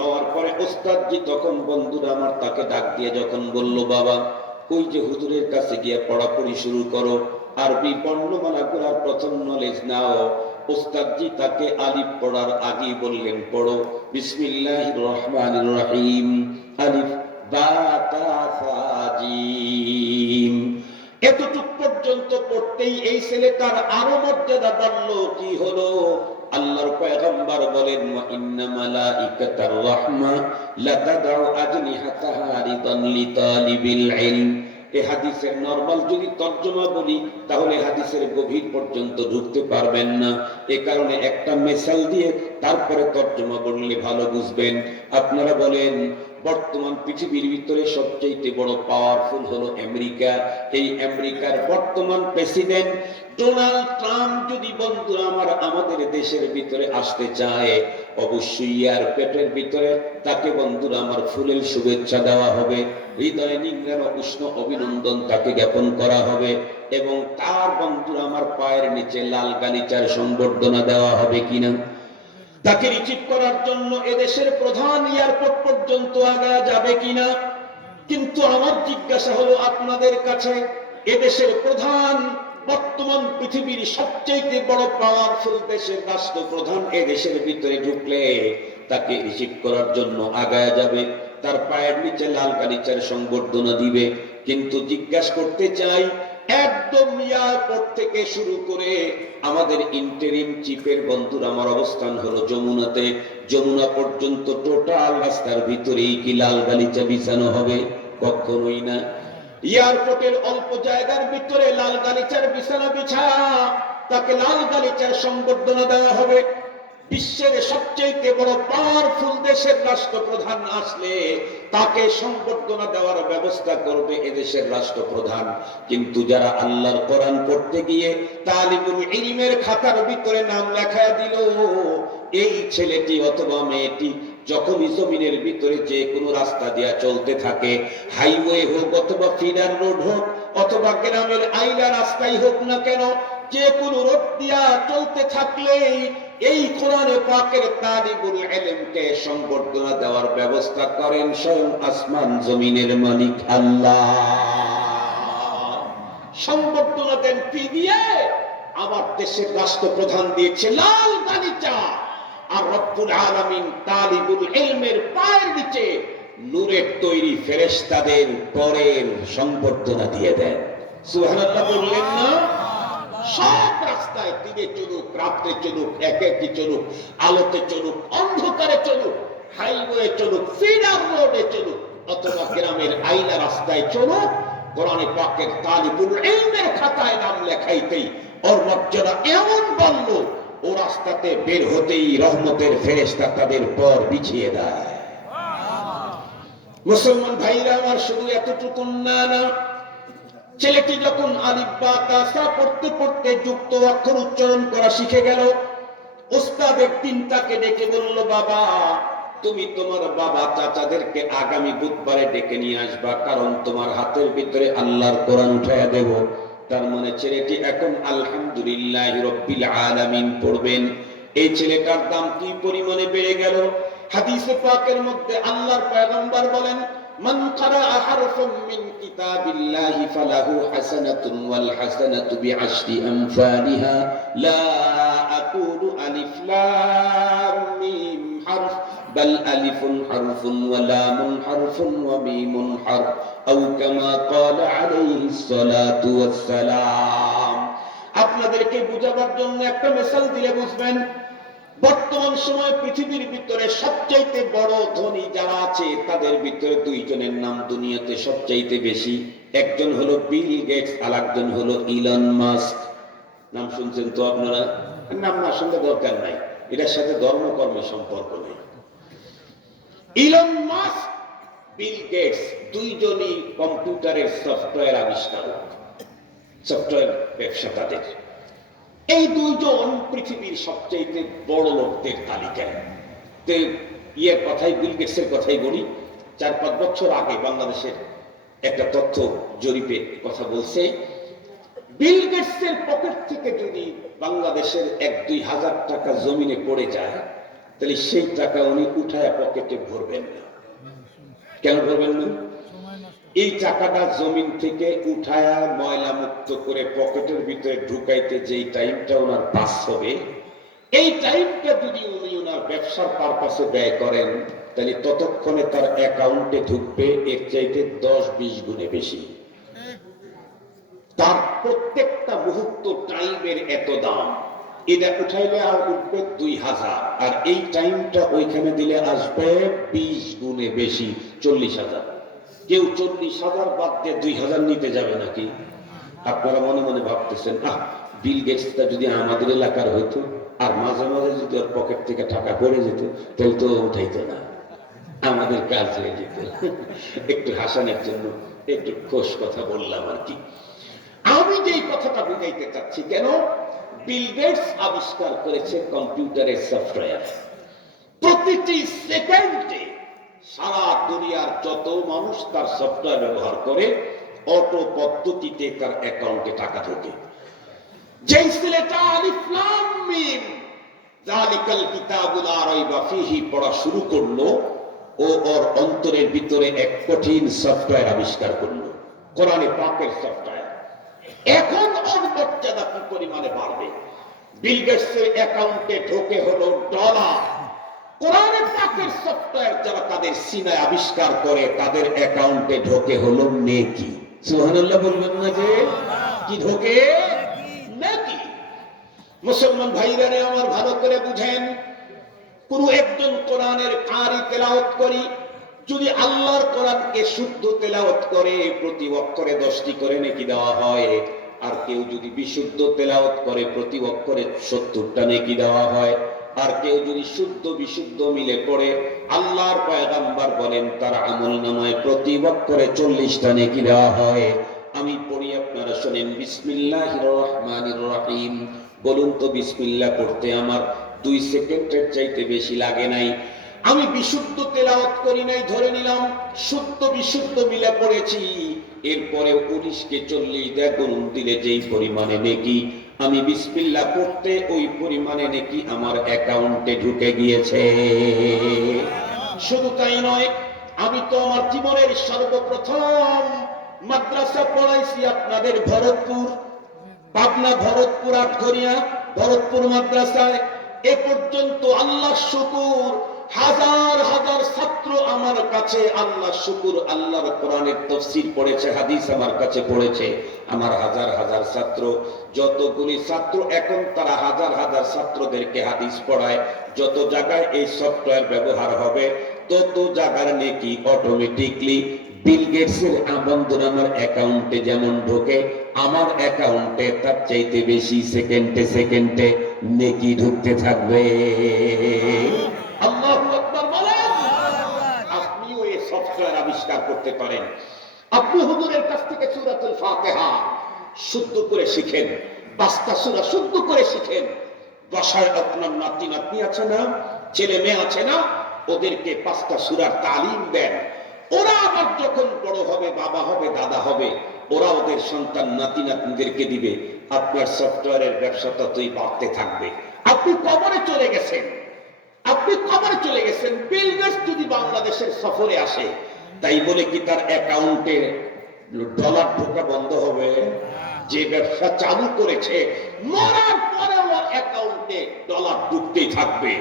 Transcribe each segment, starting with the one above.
হওয়ার পরে ওস্তাদজি তখন বন্ধুরা আমার তাকে ডাক দিয়ে যখন বলল, বাবা ওই যে হুজুরের কাছে গিয়ে পড়াপড়ি শুরু করো, আরবি বর্ণমালাগুলোর প্রথম নলেজ নাও। ওস্তাদজি তাকে আলিফ পড়ার আগেই বললেন, পড়ো বিসমিল্লাহির রহমানির রহিম, আলিফ বা তা সা জিম। এতটুক পর্যন্ত পড়তেই এই ছেলেটার আরো মর্যাদা বাড়লো। কি হলো? আল্লাহর পয়গম্বর বলেন, ওয়া ইন্না মালাইকাতার রাহমা লাতাদাউ আজনিহাতাহা রিদান লিতালিবিল ইলম। এই হাদিসের নরমাল যদি তর্জমা বলি তাহলে হাদিসের গভীর পর্যন্ত ঢুকতে পারবেন না। এ কারণে একটা মিসাল দিয়ে তারপরে তর্জমা বললে ভালো বুঝবেন। আপনারা বলেন, বর্তমান পৃথিবীর ভিতরে সবচেয়ে বড় পাওয়ারফুল হলো আমেরিকা। এই আমেরিকার বর্তমান প্রেসিডেন্ট ডোনাল্ড ট্রাম্প যদি বন্ধুরা আমার আমাদের দেশের ভিতরে আসতে চায়, অবশ্যই এয়ারপোর্টের ভিতরে তাকে বন্ধুরা আমার ফুলের শুভেচ্ছা দেওয়া হবে, হৃদয়ে নিংড়ানো উষ্ণ অভিনন্দন তাকে জ্ঞাপন করা হবে, এবং তার বন্ধুরা আমার পায়ের নিচে লাল গালিচার সংবর্ধনা দেওয়া হবে কিনা। তাকে রিসিভ করার জন্য এদেশের প্রধান এয়ারপোর্ট পর্যন্ত আগায়া যাবে কিনা। কিন্তু আমার জিজ্ঞাসা হলো আপনাদের কাছে, এদেশের প্রধান বর্তমান পৃথিবীর সবচেয়ে বড় পাওয়ারফুল দেশের রাষ্ট্রপ্রধান এদেশের ভিতরে ঢুকলে তাকে রিসিভ করার জন্য আগায়া যাবে, তার পায়ের নিচে লাল গালিচার সংবর্ধনা দিবে। কিন্তু জিজ্ঞাসা করতে চাই, একদম এয়ারপোর্ট থেকে শুরু করে আমাদের ইন্টারিম চিফের বন্ধুর আমার অবস্থান হলো যমুনাতে, যমুনা পর্যন্ত টোটাল রাস্তার ভিতরেই কি লাল গালিচা বিছানো হবে? কখনোই না। এয়ারপোর্টের অল্প জায়গার ভিতরে লাল গালিচার বিছানা বিছা তাকে লাল গালিচার সংবর্ধনা দেওয়া হবে। বিশ্বের সবচেয়ে বড় পাওয়ারফুল দেশের রাষ্ট্রপ্রধান আসলে তাকে সংবর্ধনা দেওয়ার ব্যবস্থা করবে এদেশের রাষ্ট্রপ্রধান। কিন্তু যারা আল্লাহর কোরআন পড়তে গিয়ে তালিবুল ইলমের খাতার ভিতরে নাম লেখায়া দিল, এই ছেলেটি অথবা মেয়েটি যখনই জমিনের ভিতরে যে কোনো রাস্তা দিয়া চলতে থাকে, হাইওয়ে হোক অথবা ফিডার রোড হোক অথবা গ্রামের আইলা রাস্তাই হোক না কেন, যে কোনো রোড দিয়া চলতে থাকলে এই কোরআনে পাকের তালিবুল ইলমকে সংবর্ধনা দেওয়ার ব্যবস্থা করেন স্বয়ং আসমান জমিনের মালিক আল্লাহ। সংবর্ধনা দেন কি দিয়ে? আমার দেশের রাষ্ট্রপ্রধান দিয়েছে লাল গালিচা, আর রব্বুল আলামিন তালিবুল ইলমের পায়ের নিচে নূরের তৈরি ফেরেশতাদের পরের সংবর্ধনা দিয়ে দেন। সুবহানাল্লাহ বললেন না? সব রাস্তায় দিনে চলুক, রাত্রে চলুক, একাকি চলুক, আলোতে চলুক, অন্ধকারে চলুক, হাইওয়ে চলুক, ফিডার রোডে চলুক অথবা গ্রামের আইলা রাস্তায় চলুক, কোরআনে পাকের তালিবুল ইলমের খাতায় নাম লেখাইতেই ওর মর্যাদা এমন বলল, ও রাস্তাতে বের হতেই রহমতের ফেরেশতা তাদের পর বিছিয়ে দেয়। মুসলমান ভাইরা আমার, শুধু এতটুকু না, ছেলেটি যখন আলিফ বা তা সা পড়তে পড়তে যুক্ত অক্ষর উচ্চারণ করা শিখে গেল, ওস্তাদ একদিন তাকে ডেকে বলল, বাবা তুমি তোমার বাবা চাচাদেরকে আগামী বুধবারে ডেকে নিয়ে আসবা, কারণ তোমার হাতের ভিতরে আল্লাহর কোরআন উঠাইয়া দেব। তার মানে ছেলেটি এখন আলহামদুলিল্লাহ রাব্বিল আলামিন পড়বেন। এই ছেলেটার দাম কি পরিমাণে বেড়ে গেল! হাদিসে পাকের মধ্যে আল্লাহর পয়গম্বর বলেন, মান ক্বারাআ হারফাম মিন কিতাবিল্লাহি ফালাহু হাসানাতুন ওয়াল হাসানাতু বিআশরি আমসালিহা লা আকুলু আলিফ লাম মিম হারফ বাল আলিফুন হারফুন ওয়া লামুন হারফুন ওয়া মিমুন হারফ আও কামা ক্বালা আলাইহিস সালাতু ওয়াস সালাম। আপনাদেরকে বুঝাবার জন্য একটা মিসাল দিলে বুঝবেন। বর্তমান সময় পৃথিবীর ভিতরে সবচাইতে বড় ধনী যারা আছে তাদের ভিতরে দুইজনের নাম দুনিয়াতে সবচাইতে বেশি। একজন হলো বিল গেটস, আর একজন হলো ইলন মাস্ক। নাম শুনছেন তো আপনারা? নাম না শুনলে দরকার নাই, এটার সাথে ধর্মকর্মের সম্পর্ক নেই। ইলন মাস্ক, বিল গেটস দুইজনই কম্পিউটারের সফটওয়্যার আবিষ্কারক, সফটওয়্যার ব্যবসা তাদের। এই দুইজন পৃথিবীর সবচেয়ে বড় লোকদের তালিকায়। ইয়ের কথাই, বিল গেটসের কথাই বলি। 4-5 বছর আগে বাংলাদেশের একটা তথ্য জরিপে কথা বলছে, বিল গেটসের পকেট থেকে যদি বাংলাদেশের 1-2 হাজার টাকা জমিনে পড়ে যায়, তাহলে সেই টাকা উনি উঠায় পকেটে ভরবেন না। কেন ভরবেন না? এই টাকাটা জমিন থেকে উঠায়া ময়লা মুক্ত করে পকেটের ভিতরে ঢুকাইতে যেই টাইমটা ওনার পাস হবে, এই টাইমটা যদি উনি ওনার ব্যবসার পারপাসে ব্যয় করেন, তাহলে ততক্ষণে তার অ্যাকাউন্টে ঢুকবে এর চাইতে 10-20 গুণে বেশি। তার প্রত্যেকটা মুহূর্ত টাইমের এত দাম, এটা উঠাইলে আর উঠবে 2000, আর এই টাইমটা ওইখানে দিলে আসবে 20 গুণে বেশি, 40,000। কেউ 40,000 বাদ দিয়ে 2000 নিতে যাবে নাকি? আপনারা মনে মনে ভাবতেছেন, বিল গেটসটা যদি আমাদের এলাকার হইতো আর মাঝে মাঝে যদি ওর পকেট থেকে টাকা পড়ে যেত, তাহলে তো উঠাইতো না, আমাদের কাজ হয়ে যেত। একটু হাসানোর জন্য একটু খোশ কথা বললাম আর কি। আমি যেই কথাটা বুঝাইতে চাচ্ছি, কেন বিল গেটস আবিষ্কার করেছে কম্পিউটারের সফটওয়্যার। প্রতিটি সেকেন্ডে সারা দুনিয়ার যত মানুষ তার সফটওয়্যার ব্যবহার করে, অটো পদ্ধতিতে তার অ্যাকাউন্টে টাকা ঢোকে। যেই ছেলেটা আলিফ লাম মিম যালিকাল কিতাবুল লা রাইবা ফীহি পড়া শুরু করলো, ও ওর অন্তরের ভিতরে এক কঠিন সফটওয়্যার আবিষ্কার করলো, কোরআনে পাকের সফটওয়্যার। এখন ওর মর্যাদা কি পরিমাণে বাড়বে? বিল গেটসের অ্যাকাউন্টে ঢোকে হলো ডলার, কোরআনে পাকের সফটওয়্যার যারা তাদের সিনায় আবিষ্কার করে তাদের অ্যাকাউন্টে ঢোকে হলো নেকি। সুবহানাল্লাহ বলবেন না? যে কি ঢোকে? নেকি। মুসলমান ভাইরা আমার ভালো করে বুঝেন, কোন একজন কোরআনের কারি তেলাওয়াত করি, যদি আল্লাহর কোরআনকে শুদ্ধ তেলাওয়াত করে প্রতি অক্ষরে 10টি করে নেকি দেওয়া হয়, আর কেউ যদি বিশুদ্ধ তেলাওয়াত করে প্রতি অক্ষরে 70টা নেকি দেওয়া হয়। আর কেউ যদি শুদ্ধ বিশুদ্ধ মিলে পড়ে, আল্লাহর পয়গম্বর বলেন তার আমলনামায় প্রতি অক্ষরে 40টা নেকি দেওয়া হয়। আমি পড়ি, আপনারা শুনেন। বিসমিল্লাহির রহমানির রহিম। বলুন তো, বিসমিল্লাহ পড়তে আমার 2 সেকেন্ডের চাইতে বেশি লাগে নাই। আমি বিশুদ্ধ তেলাওয়াত করি নাই, ধরে নিলাম শুদ্ধ বিশুদ্ধ মিলে পড়েছি, এরপরে 19কে 40 দিয়ে গুণ দিলে যেই পরিমাণে নেকি, আমি বিসমিল্লাহ পড়তে ওই পরিমাণে নেকি আমার অ্যাকাউন্টে ঢুকে গিয়েছে। শুধু তাই নয়, আমি তো আমার জীবনের সর্বপ্রথম মাদ্রাসা পড়াইছি আপনাদের ভরতপুর, পাবনা, ভরতপুর, আটঘরিয়া, ভরতপুর মাদ্রাসায়। এ পর্যন্ত আল্লাহ শুকুর, হাজার হাজার ছাত্র আমার কাছে, আল্লাহ শুকুর, আল্লাহর কোরআনের তাফসীর পড়েছে, হাদিস আমার কাছে পড়েছে। আমার হাজার হাজার ছাত্র, যতগুলি ছাত্র এখন তারা হাজার হাজার ছাত্রদেরকে হাদিস পড়ায়। যত জায়গায় এই সফটওয়্যার ব্যবহার হবে, তত জায়গার নেকি অটোমেটিকলি বিল গেটসের আমলনামার অ্যাকাউন্টে যেমন ঢোকে, আমার অ্যাকাউন্টে তার চাইতে বেশি সেকেন্ডে সেকেন্ডে নেকি ঢুকতে থাকবে। আল্লাহু আকবার বলেন। আপনিও এই সফটওয়্যার আবিষ্কার করতে পারেন। আপনি হুজুরের কাছ থেকে সূরাতুল ফাতিহা শুদ্ধ করে শিখেন, 5টা সূরা শুদ্ধ করে শিখেন। বাসায় আপনার নাতি নাতনি আছে না, ছেলে মেয়ে আছে না, ওদেরকে 5টা সূরার তালিম দেন। ওরা আবার যখন বড় হবে, বাবা হবে, দাদা হবে, ওরা ওদের সন্তান নাতি নাতনিদেরকে দিবে। আপনার সফটওয়্যারের ব্যবসাটা তৈ বাড়তে থাকবে। আপনি কবরে চলে গেছেন, আপনি কবরে চলে গেছেন। বিল গেটস যদি বাংলাদেশের সফরে আসে, তাই বলে কি তার অ্যাকাউন্টে ডলার ঢোকা বন্ধ হবে? যে ব্যবসা চালু করেছে, মরার পরে ওর অ্যাকাউন্টে ডলার ঢুকতেই থাকবে।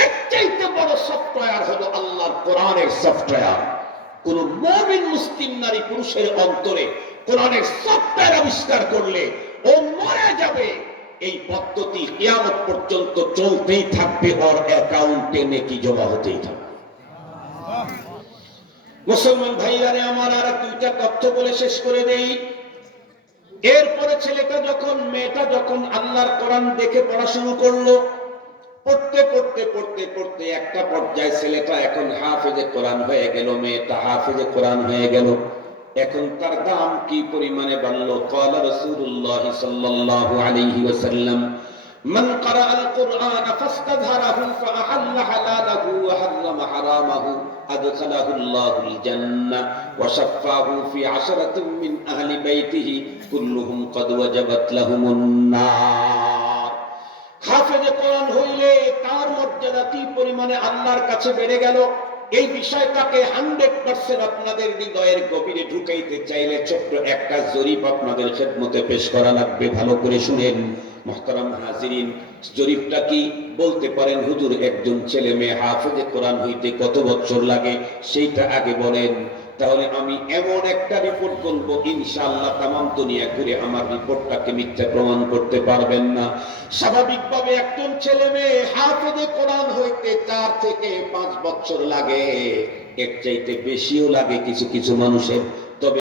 এর চাইতে বড় সফটওয়্যার হলো আল্লাহর কোরআনের সফটওয়্যার। কোন মুমিন মুসলিম নারী পুরুষের অন্তরে কোরআনের সফটওয়্যার আবিষ্কার করলে ও মরে যাবে। এই পদ্ধতি কিয়ামত পর্যন্ত চলতেই থাকবে, ওর অ্যাকাউন্টে নেকি জমা হতেই থাকবে। মুসলমান ভাইরা আমার আর 2টা তথ্য বলে শেষ করে দেই। এরপরে ছেলেটা যখন, মেয়েটা যখন আল্লাহর কোরআন দেখে পড়া শুরু করলো, পড়তে পড়তে পড়তে পড়তে একটা পর্যায়ে ছেলেটা এখন হাফেজে কোরআন হয়ে গেল, মেয়েটা হাফেজে কোরআন হয়ে গেল। এখন তার দাম কি পরিমাণে বাড়লো? ক্বালা রাসূলুল্লাহ সাল্লাল্লাহু আলাইহি ওয়াসাল্লাম, মান ক্বারাআল কুরআন ফাস্তাযহারাহু ফাআহাল্লা হালালাহু ওয়া হাররামা হারামাহু আদখালাহুল্লাহুল জান্নাহ ওয়া শাফাহু ফি 'আশরাতিন মিন আহলি বাইতিহি কুল্লুহুম ক্বাদ ওয়াজাবাত লাহুমুন নার। হাফেজে কোরআন হইলে তার মর্যাদা কি পরিমাণে আল্লাহর কাছে বেড়ে গেল, এই বিষয়টাকে 100% আপনাদের হৃদয়ের গভীরে ঢুকাইতে চাইলে ছোট্ট একটা জরিপ আপনাদের খেদমতে পেশ করা লাগবে। ভালো করে শুনেন মুহতারাম হাজিরিন। জরিপটা কি? বলতে পারেন হুজুর একজন ছেলে মেয়ে হাফেজে কোরআন হইতে কত বছর লাগে সেইটা আগে বলেন। তাহলে আমি এমন একটা রিপোর্ট বলবো ইনশাআল্লাহ তামাম দুনিয়া ঘুরে আমার রিপোর্টটাকে মিথ্যা প্রমাণ করতে পারবেন না। স্বাভাবিকভাবে একজন ছেলে মেয়ে হাফেজে কোরআন হইতে 4 থেকে 5 বছর লাগে, এর চাইতে বেশিও লাগে কিছু কিছু মানুষের।